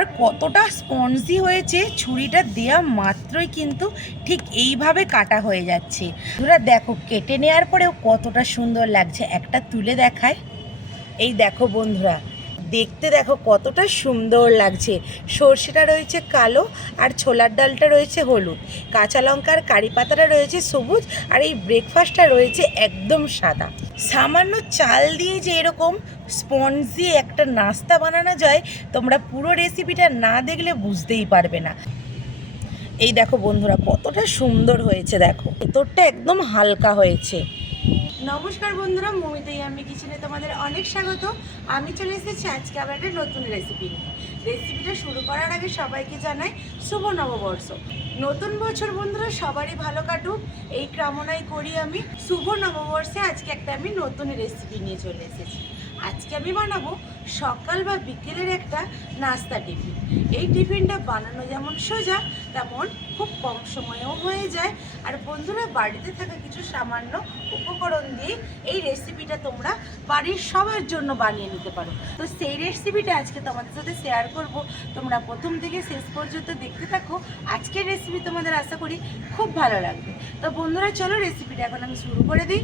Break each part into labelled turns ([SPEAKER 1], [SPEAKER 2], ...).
[SPEAKER 1] আর কতটা স্পঞ্জি হয়েছে ছুরিটা দেওয়া মাত্রই কিন্তু ঠিক এইভাবে কাটা হয়ে যাচ্ছে। ধরা দেখো, কেটে নেওয়ার পরেও কতটা সুন্দর লাগছে। একটা তুলে দেখায়। এই দেখো বন্ধুরা দেখতে দেখো কতটা সুন্দর লাগছে। সর্ষেটা রয়েছে কালো আর ছোলার ডালটা রয়েছে হলুদ। কাঁচা লঙ্কার কারি পাতাটা রয়েছে সবুজ আর এই ব্রেকফাস্টটা রয়েছে একদম সাদা। সামান্য চাল দিয়ে যে এরকম স্পঞ্জ দিয়ে একটা নাস্তা বানানো যায়, তোমরা পুরো রেসিপিটা না দেখলে বুঝতেই পারবে না। এই দেখো বন্ধুরা কতটা সুন্দর হয়েছে দেখো। ভেতরটা একদম হালকা হয়েছে। নমস্কার বন্ধুরা, মমিতাই আমি কিচেনে তোমাদের অনেক স্বাগত। আমি চলে এসেছি আজকে আবার একটা নতুন রেসিপি নিয়ে। রেসিপিটা শুরু করার আগে সবাইকে জানাই শুভ নববর্ষ। নতুন বছর বন্ধুরা, সবারই ভালো কাটুক। এই কামনাই করি আমি। শুভ নববর্ষে আজকে একটা আমি নতুন রেসিপি নিয়ে চলে এসেছি। আজকে আমি বানাবো সকাল বা বিকেলের একটা নাস্তা টিফিন। এই টিফিনটা বানানো যেমন সোজা, তেমন খুব কম সময়েও হয়ে যায়। আর বন্ধুরা, বাড়িতে থাকা কিছু সামান্য উপকরণ দিয়ে এই রেসিপিটা তোমরা বাড়ির সবার জন্য বানিয়ে নিতে পারো। তো সেই রেসিপিটা আজকে তোমাদের সাথে শেয়ার করব। তোমরা প্রথম থেকে শেষ পর্যন্ত দেখতে থাকো। আজকের রেসিপি তোমাদের আশা করি খুব ভালো লাগবে। তো বন্ধুরা, চলো রেসিপিটা এখন আমি শুরু করে দিই।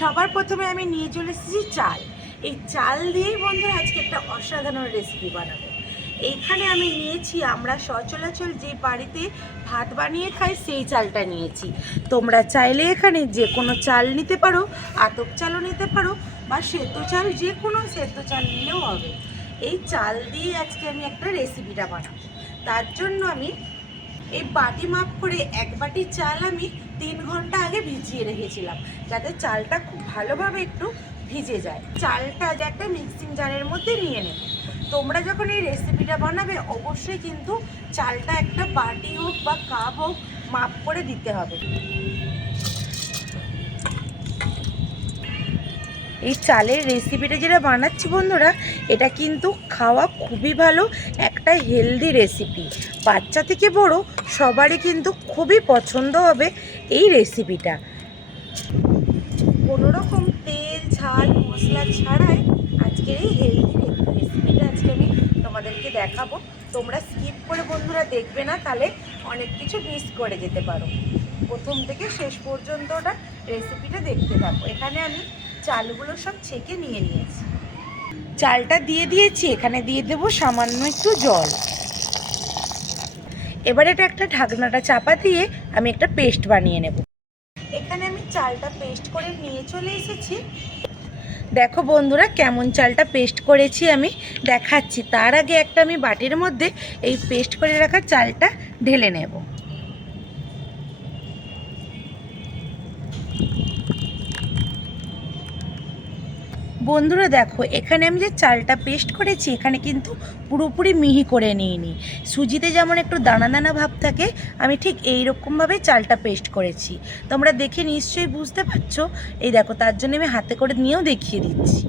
[SPEAKER 1] সবার প্রথমে আমি নিয়ে চলে এসেছি চাল। এই চাল দিয়েই বন্ধুরা আজকে একটা অসাধারণ রেসিপি বানাবো। এইখানে আমি নিয়েছি আমরা সচলাচল যে বাড়িতে ভাত বানিয়ে খাই, সেই চালটা নিয়েছি। তোমরা চাইলে এখানে যে কোনো চাল নিতে পারো, আতপ চালও নিতে পারো, বা সেদ্ধ চাল যে কোনো সেদ্ধ চাল নিলেও হবে। এই চাল দিয়ে আজকে আমি একটা রেসিপিটা বানাবো। তার জন্য আমি এই বাটি মাপ করে এক বাটি চাল আমি তিন ঘণ্টা আগে ভিজিয়ে রেখেছিলাম, যাতে চালটা খুব ভালোভাবে একটু ভিজে যায়। চালটা যে একটা মিক্সিং জারের মধ্যে নিয়ে নেব। তোমরা যখন এই রেসিপিটা বানাবে, অবশ্যই কিন্তু চালটা একটা বাটি হোক বা কাপ হোক মাপ করে দিতে হবে। এই চালের রেসিপিটা যেটা বানাচ্ছি বন্ধুরা, এটা কিন্তু খাওয়া খুবই ভালো, একটা হেলদি রেসিপি বাচ্চা থেকে বড় সবারই কিন্তু খুবই পছন্দ হবে এই রেসিপিটা কোনো রকম তেল, ঝাল, মশলা ছাড়াই আজকের এই হেলদি রেসিপিটা আজকে আমি তোমাদেরকে দেখাবো। তোমরা স্কিপ করে বন্ধুরা দেখবে না, তাহলে অনেক কিছু মিস করে যেতে পারো। প্রথম থেকে শেষ পর্যন্ত ওটা রেসিপিটা দেখতে থাকো। এখানে আমি চালগুলো সব ছেঁকে নিয়ে নিয়েছি। চালটা দিয়ে দিয়েছি, এখানে দিয়ে দেবো সামান্য একটু জল। এবার এটা একটা ঢাকনাটা চাপা দিয়ে আমি একটা পেস্ট বানিয়ে নেব। এখানে আমি চালটা পেস্ট করে নিয়ে চলে এসেছি। দেখো বন্ধুরা, কেমন চালটা পেস্ট করেছি আমি দেখাচ্ছি। তার আগে একটা আমি বাটির মধ্যে এই পেস্ট করে রাখা চালটা ঢেলে নেব। বন্ধুরা দেখো, এখানে আমি যে চালটা পেস্ট করেছি, এখানে কিন্তু পুরোপুরি মিহি করে নিইনি। সুজিতে যেমন একটু দানা দানা ভাব থাকে, আমি ঠিক এই রকমভাবে চালটা পেস্ট করেছি। তোমরা দেখে নিশ্চয়ই বুঝতে পারছ। এই দেখো, তার জন্য আমি হাতে করে নিয়েও দেখিয়ে দিচ্ছি।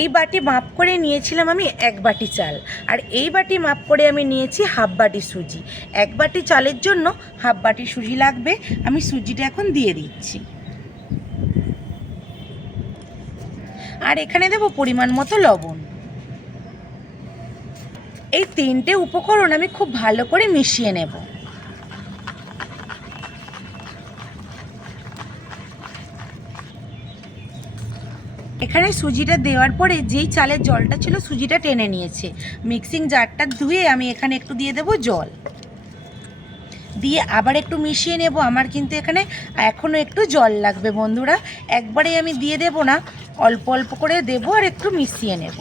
[SPEAKER 1] এই বাটি মাপ করে নিয়েছিলাম আমি এক বাটি চাল, আর এই বাটি মাপ করে আমি নিয়েছি হাফ বাটি সুজি। এক বাটি চালের জন্য হাফ বাটি সুজি লাগবে, আমি সুজিটা এখন দিয়ে দিচ্ছি। আর এখানে দেবো পরিমাণ মতো লবণ। এই তিনটে উপকরণ আমি খুব ভালো করে মিশিয়ে নেব। এখানে সুজিটা দেওয়ার পরে যেই চালের জলটা ছিল সুজিটা টেনে নিয়েছে। মিক্সিং জারটা ধুয়ে আমি এখানে একটু দিয়ে দেবো জল। দিয়ে আবার একটু মিশিয়ে নেব। আমার কিন্তু এখানে এখনও একটু জল লাগবে বন্ধুরা। একবারে আমি দিয়ে দেব না। অল্প অল্প করে দেবো আর একটু মিশিয়ে নেব।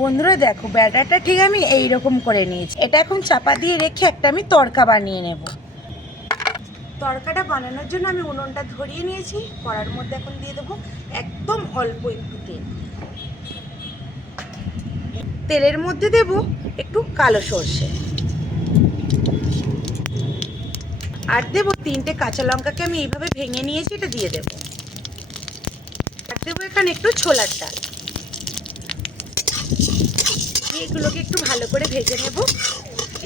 [SPEAKER 1] বন্ধুরা দেখো, ব্যাটারটা ঠিক আমি এই রকম করে নিয়েছি। এটা এখন চাপা দিয়ে রেখে একটা আমি তড়কা বানিয়ে নেব। তড়কাটা বানানোর জন্য আমি উনুনটা ধরিয়ে নিয়েছি। কড়ার মধ্যে এখন দিয়ে দেবো একদম অল্প একটু তেল। তেলের মধ্যে দেব একটু কালো সর্ষে। আর দেবো তিনটে কাঁচা লঙ্কাকে আমি এইভাবে ভেঙে নিয়েছি, এটা দিয়ে দেবো দেবো। এখানে একটু ছোলার ডাল। এগুলোকে একটু ভালো করে ভেজে নেব।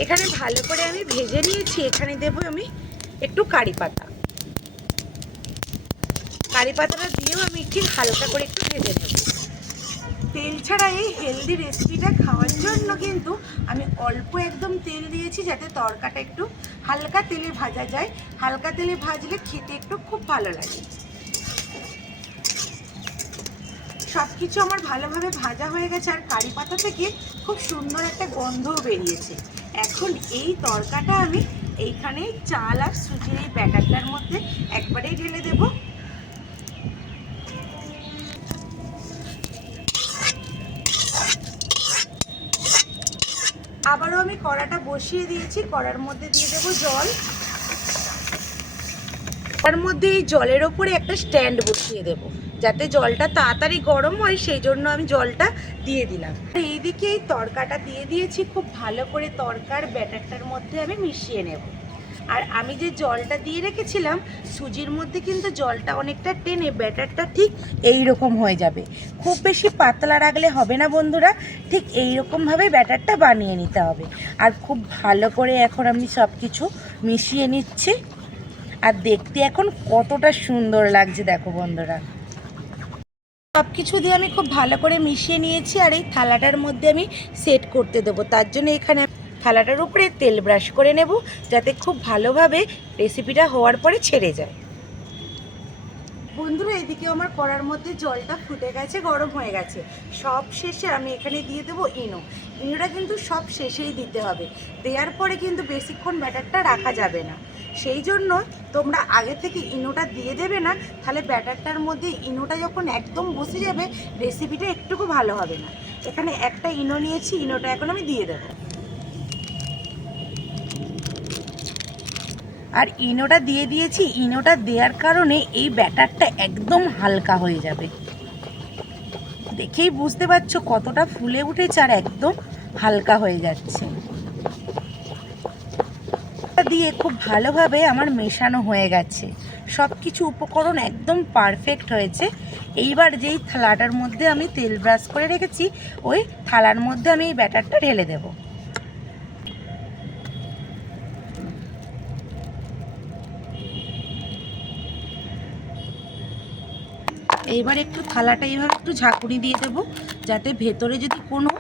[SPEAKER 1] এখানে ভালো করে আমি ভেজে নিয়েছি, এখানে দেবো আমি একটু কারি পাতা। কারি পাতাটা দিয়েও আমি একটু হালকা করে একটু ভেজে নেব। তেল ছাড়া এই হেলদি রেসিপিটা খাওয়ার জন্য কিন্তু আমি অল্প একদম তেল দিয়েছি যাতে তরকাটা একটু হালকা তেলে ভাজা যায়। হালকা তেলে ভাজলে খেতে একটু খুব ভালো লাগে। সব কিছু আমার ভালোভাবে ভাজা হয়ে গেছে আর কারি পাতা থেকে খুব সুন্দর একটা গন্ধও বেরিয়েছে। এখন এই তরকাটা আমি এইখানে চাল আর সুজির এই ব্যাটারটার মধ্যে একবারেই ঢেলে দেবো। আবারও আমি কড়াটা বসিয়ে দিয়েছি, কড়ার মধ্যে দিয়ে দেবো জল। তার মধ্যে এই জলের ওপরে একটা স্ট্যান্ড বসিয়ে দেব। যাতে জলটা তাড়াতাড়ি গরম হয়, সেই জন্য আমি জলটা দিয়ে দিলাম। এইদিকে এই তরকাটা দিয়ে দিয়েছি, খুব ভালো করে তরকার ব্যাটারটার মধ্যে আমি মিশিয়ে নেব। আর আমি যে জলটা দিয়ে রেখেছিলাম, সুজির মধ্যে কিন্তু জলটা অনেকটা টেনে ব্যাটারটা ঠিক এই রকম হয়ে যাবে। খুব বেশি পাতলা রাখলে হবে না বন্ধুরা, ঠিক এই রকমভাবে ব্যাটারটা বানিয়ে নিতে হবে। আর খুব ভালো করে এখন আমি সব কিছু মিশিয়ে নিচ্ছি। আর দেখতে এখন কতটা সুন্দর লাগছে, দেখো বন্ধুরা। সব কিছু দিয়ে আমি খুব ভালো করে মিশিয়ে নিয়েছি আর এই থালাটার মধ্যে আমি সেট করতে দেবো। তার জন্য এখানে থালাটার উপরে তেল ব্রাশ করে নেব যাতে খুব ভালোভাবে রেসিপিটা হওয়ার পরে ছেড়ে যায়। বন্ধুরা, এদিকে আমার কড়ার মধ্যে জলটা ফুটে গেছে, গরম হয়ে গেছে। সব শেষে আমি এখানে দিয়ে দেবো ইনো। ইনোটা কিন্তু সব শেষেই দিতে হবে। দেওয়ার পরে কিন্তু বেশিক্ষণ ব্যাটারটা রাখা যাবে না। সেই জন্য তোমরা আগে থেকে ইনোটা দিয়ে দেবে না, তাহলে ব্যাটারটার মধ্যে ইনোটা যখন একদম বসে যাবে রেসিপিটা একটুকু ভালো হবে না। এখানে একটা ইনো নিয়েছি, ইনোটা এখন আমি দিয়ে দেবো। আর ইনোটা দিয়ে দিয়েছি, ইনোটা দেওয়ার কারণে এই ব্যাটারটা একদম হালকা হয়ে যাবে। দেখেই বুঝতে পারছ কতটা ফুলে উঠেছে আর একদম হালকা হয়ে যাচ্ছে। দিয়ে খুব ভালোভাবে আমার মেশানো হয়ে গেছে। সব কিছু উপকরণ একদম পারফেক্ট হয়েছে। এইবার যেই থালাটার মধ্যে আমি তেল ব্রাশ করে রেখেছি, ওই থালার মধ্যে আমি এই ব্যাটারটা ঢেলে দেবো। এইবার একটু থালাটা এইভাবে একটু ঝাঁকুনি দিয়ে দেব, যাতে ভেতরে যদি কোনো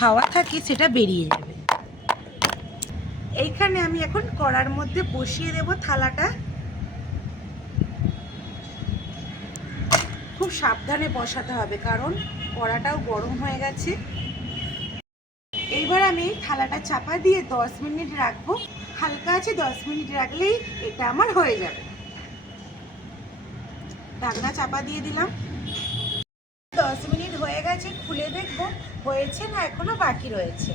[SPEAKER 1] হাওয়া থাকে সেটা বেরিয়ে যাবে। এইখানে আমি এখন কড়ার মধ্যে বসিয়ে দেব থালাটা। খুব সাবধানে বসাতে হবে, কারণ কড়াটাও গরম হয়ে গেছে। এইবার আমি থালাটা চাপা দিয়ে দশ মিনিট রাখব। হালকা আছে, দশ মিনিট রাখলেই এটা আমার হয়ে যাবে। ঢাকনা চাপা দিয়ে দিলাম। দশ মিনিট হয়ে গেছে, খুলে দেখব। হয়েছে না এখনও বাকি রয়েছে?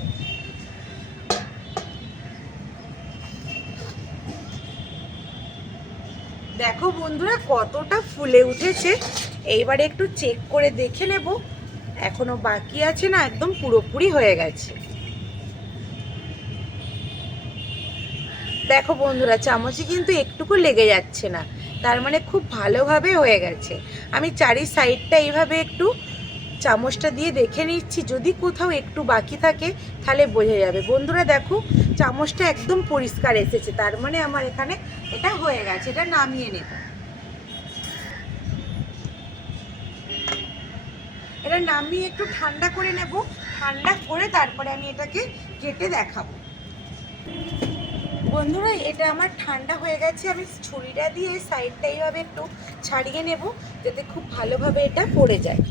[SPEAKER 1] দেখো বন্ধুরা, কতটা ফুলে উঠেছে। এইবারে একটু চেক করে দেখে নেব। এখনও বাকি আছে না, একদম পুরোপুরি হয়ে গেছে। দেখো বন্ধুরা, চামচে কিন্তু একটুকু লেগে যাচ্ছে না। তার মানে খুব ভালোভাবে হয়ে গেছে। আমি চারি সাইডটা এইভাবে একটু চামচটা দিয়ে দেখে নিচ্ছি। যদি কোথাও একটু বাকি থাকে, তাহলে বোঝা যাবে। বন্ধুরা দেখো, চামচটা একদম পরিষ্কার এসেছে। তার মানে আমার এখানে এটা হয়ে গেছে, এটা নামিয়ে নেব। এটা নামিয়ে একটু ঠান্ডা করে নেব। ঠান্ডা করে তারপরে আমি এটাকে কেটে দেখাবো। বন্ধুরা, এটা আমার ঠান্ডা হয়ে গেছে। আমি ছুরিটা দিয়ে সাইডটা এইভাবে একটু ছাড়িয়ে নেব, যাতে খুব ভালোভাবে এটা পড়ে যায়।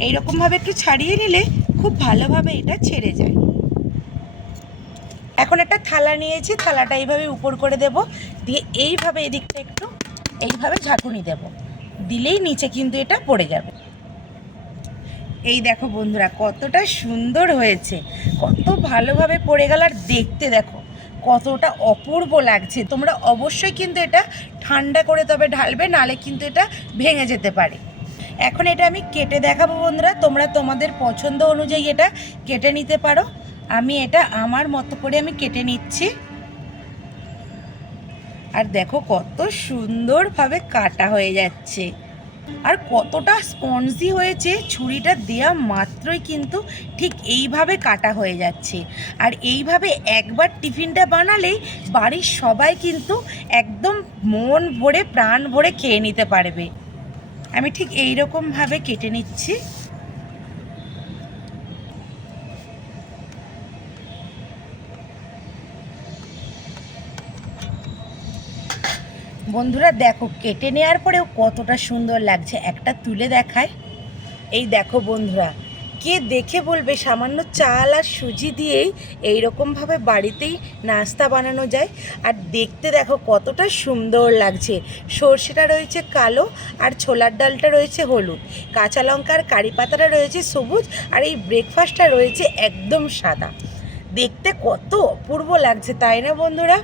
[SPEAKER 1] এইরকমভাবে একটু ছাড়িয়ে নিলে খুব ভালোভাবে এটা ছেড়ে যায়। এখন একটা থালা নিয়েছি, থালাটা এইভাবে উপর করে দেব। দিয়ে এইভাবে এদিকটা একটু এইভাবে ঝাঁকুনি দেব। দিলেই নিচে কিন্তু এটা পড়ে যাবে। এই দেখো বন্ধুরা, কতটা সুন্দর হয়েছে। কত ভালোভাবে পড়ে গেল। আর দেখতে দেখো, কতটা অপূর্ব লাগছে। তোমরা অবশ্যই কিন্তু এটা ঠান্ডা করে তবে ঢালবে, নালে কিন্তু এটা ভেঙে যেতে পারে। এখন এটা আমি কেটে দেখাবো বন্ধুরা। তোমরা তোমাদের পছন্দ অনুযায়ী এটা কেটে নিতে পারো। আমি এটা আমার মতো করে আমি কেটে নিচ্ছি। আর দেখো কত সুন্দরভাবে কাটা হয়ে যাচ্ছে। আর কতটা স্পঞ্জি হয়েছে, ছুরিটা দেওয়া মাত্রই কিন্তু ঠিক এইভাবে কাটা হয়ে যাচ্ছে। আর এইভাবে একবার টিফিনটা বানালেই বাড়ির সবাই কিন্তু একদম মন ভরে, প্রাণ ভরে খেয়ে নিতে পারবে। আমি ঠিক এই রকমভাবে কেটে নিচ্ছি। বন্ধুরা দেখো, কেটে নেওয়ার পরেও কতটা সুন্দর লাগছে। একটা তুলে দেখায়। এই দেখো বন্ধুরা কে দেখে বলবে, সামান্য চাল আর সুজি দিয়েই এই রকমভাবে বাড়িতেই নাস্তা বানানো যায়। আর দেখতে দেখো কতটা সুন্দর লাগছে। সর্ষেটা রয়েছে কালো আর ছোলার ডালটা রয়েছে হলুদ। কাঁচা লঙ্কা আর কারি পাতাটা রয়েছে সবুজ আর এই ব্রেকফাস্টটা রয়েছে একদম সাদা। দেখতে কত অপূর্ব লাগছে, তাই না বন্ধুরা?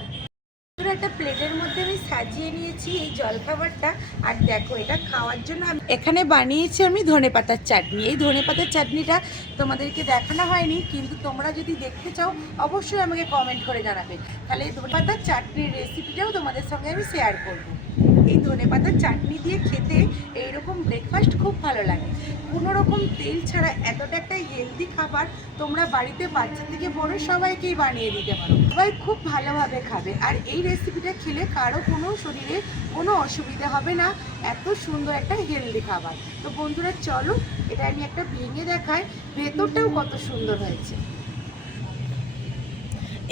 [SPEAKER 1] বন্ধুরা, একটা প্লেটের মধ্যে আমি সাজিয়ে নিয়েছি এই জলখাবারটা। আর দেখো এটা খাওয়ার জন্য আমি এখানে বানিয়েছি আমি ধনে পাতার চাটনি। এই ধনে পাতার চাটনিটা তোমাদেরকে দেখানো হয়নি কিন্তু তোমরা যদি দেখতে চাও অবশ্যই আমাকে কমেন্ট করে জানাবে। তাহলে এই ধনেপাতার চাটনির রেসিপিটাও তোমাদের সঙ্গে আমি শেয়ার করব। এই ধনেপাতার চাটনি দিয়ে খেতে এইরকম ব্রেকফাস্ট খুব ভালো লাগে। কোনো রকম তেল ছাড়া এতটা একটা হেলদি খাবার তোমরা বাড়িতে বাচ্চা থেকে বড় সবাইকেই বানিয়ে দিতে পারো। সবাই খুব ভালোভাবে খাবে। আর এই রেসিপিটা খেলে কারও কোনো শরীরে কোনো অসুবিধা হবে না। এত সুন্দর একটা হেলদি খাবার। তো বন্ধুরা, চলো, এটা আমি একটা ভেঙে দেখাই। ভেতরটাও কত সুন্দর হয়েছে।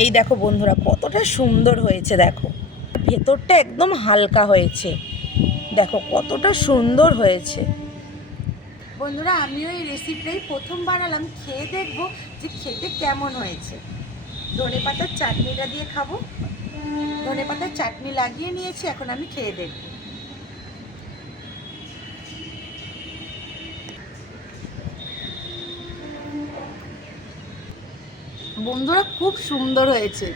[SPEAKER 1] এই দেখো বন্ধুরা, কতটা সুন্দর হয়েছে, দেখো। ভেতরটা একদম হালকা হয়েছে। দেখো কতটা সুন্দর হয়েছে। বন্ধুরা, আমিও এই রেসিপিটাই প্রথম বানালাম। খেয়ে দেখব যে খেতে কেমন হয়েছে। ধনে পাতার চাটনিটা দিয়ে খাব। ধনে পাতার চাটনি লাগিয়ে নিয়েছি, এখন আমি খেয়ে দেখব। বন্ধুরা, খুব সুন্দর হয়েছে।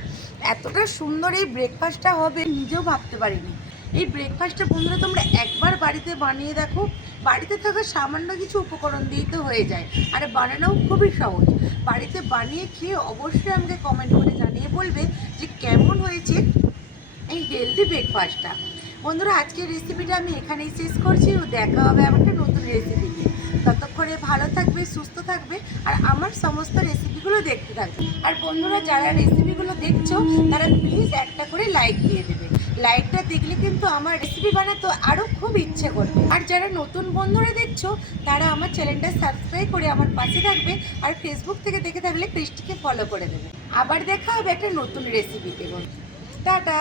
[SPEAKER 1] এতটা সুন্দর এই ব্রেকফাস্টটা হবে, নিজেও ভাবতে পারিনি। এই ব্রেকফাস্টটা বন্ধুরা তোমরা একবার বাড়িতে বানিয়ে দেখো। বাড়িতে থাকা সামান্য কিছু উপকরণ দিয়েই তো হয়ে যায়। আর বানানোও খুবই সহজ। বাড়িতে বানিয়ে খেয়ে অবশ্যই আমাকে কমেন্ট করে জানিয়ে বলবে যে কেমন হয়েছে এই হেলদি ব্রেকফাস্টটা বন্ধুরা, আজকের রেসিপিটা আমি এখানেই শেষ করছি। ও দেখা হবে আমার একটা নতুন ভালো থাকবে সুস্থ থাকবে আর আমার সমস্ত রেসিপিগুলো দেখতে থাকবে। আর বন্ধুরা, যারা রেসিপিগুলো দেখছ, তারা প্লিজ একটা করে লাইক দিয়ে দেবে। লাইকটা দেখলে কিন্তু আমার রেসিপি বানাতে আরও খুব ইচ্ছে করবে। আর যারা নতুন বন্ধুরা দেখছ, তারা আমার চ্যানেলটা সাবস্ক্রাইব করে আমার পাশে থাকবে আর ফেসবুক থেকে দেখে থাকলে পেজটিকে ফলো করে দেবে। আবার দেখা হবে একটা নতুন রেসিপিতে টাটা!